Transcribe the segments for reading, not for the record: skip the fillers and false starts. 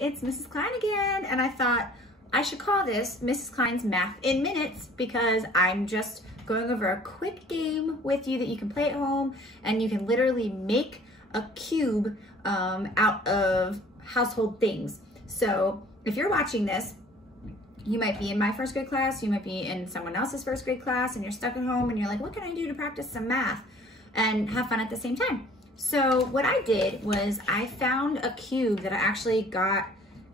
it's Mrs. Kline again, and I thought I should call this Mrs. Kline's Math in Minutes because I'm just going over a quick game with you that you can play at home, and you can literally make a cube out of household things. So if you're watching this, you might be in my first grade class, you might be in someone else's first grade class, and you're stuck at home and you're like, what can I do to practice some math and have fun at the same time? So what I did was I found a cube that I actually got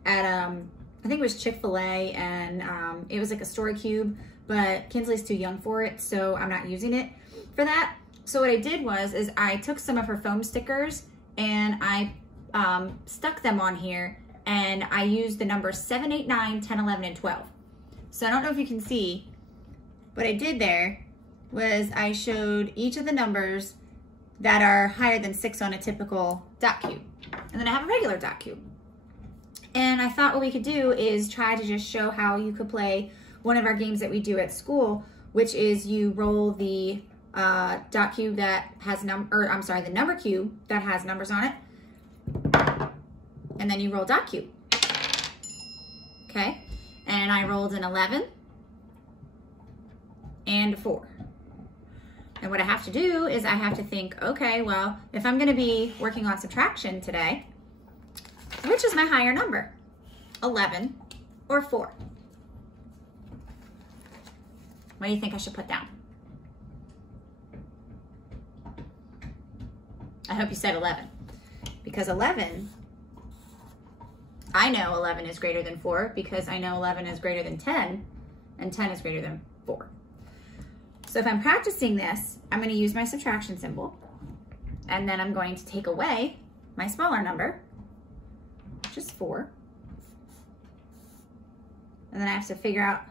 at, I think it was Chick-fil-A, and it was like a story cube, but Kinsley's too young for it, so I'm not using it for that. So what I did is I took some of her foam stickers and I stuck them on here, and I used the numbers 7, 8, 9, 10, 11, and 12. So I don't know if you can see, what I did there was I showed each of the numbers that are higher than 6 on a typical dot cube. And then I have a regular dot cube. And I thought what we could do is try to just show how you could play one of our games that we do at school, which is you roll the dot cube that has the number cube that has numbers on it, and then you roll dot cube. Okay, and I rolled an 11 and a 4. And what I have to do is I have to think, okay, well, if I'm gonna be working on subtraction today, which is my higher number, 11 or 4? What do you think I should put down? I hope you said 11, because 11, I know 11 is greater than 4 because I know 11 is greater than 10 and 10 is greater than 4. So if I'm practicing this, I'm going to use my subtraction symbol, and then I'm going to take away my smaller number, which is 4, and then I have to figure out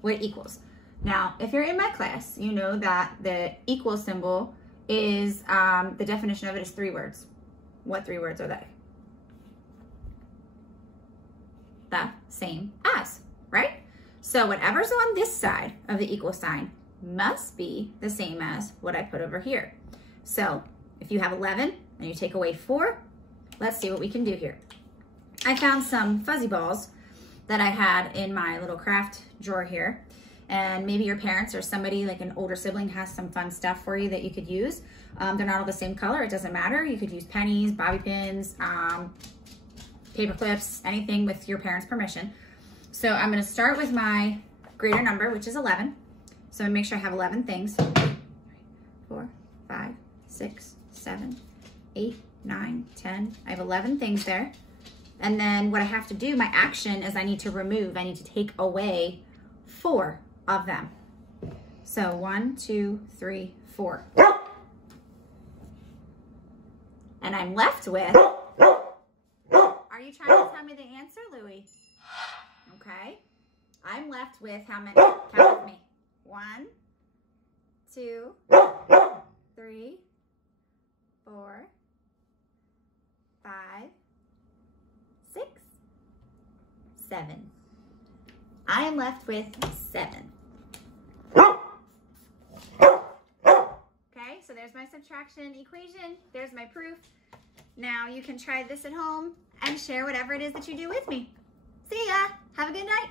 what it equals. Now, if you're in my class, you know that the equal symbol is, the definition of it is 3 words. What 3 words are they? The same as, right? So whatever's on this side of the equal sign must be the same as what I put over here. So if you have 11 and you take away 4, let's see what we can do here. I found some fuzzy balls that I had in my little craft drawer here. And maybe your parents or somebody, like an older sibling, has some fun stuff for you that you could use. They're not all the same color, it doesn't matter. You could use pennies, bobby pins, paper clips, anything with your parents' permission. So I'm gonna start with my greater number, which is 11. So I make sure I have 11 things. 4, 5, 6, 7, 8, 9, 10. I have 11 things there. And then what I have to do, my action, is I need to take away 4 of them. So 1, 2, 3, 4. And I'm left with, are you trying to tell me the answer, Louie? Okay. I'm left with how many? Count with me. 1, 2, 3, 4, 5, 6, 7. I am left with 7. Okay, so there's my subtraction equation. There's my proof. Now you can try this at home and share whatever it is that you do with me. See ya. Have a good night.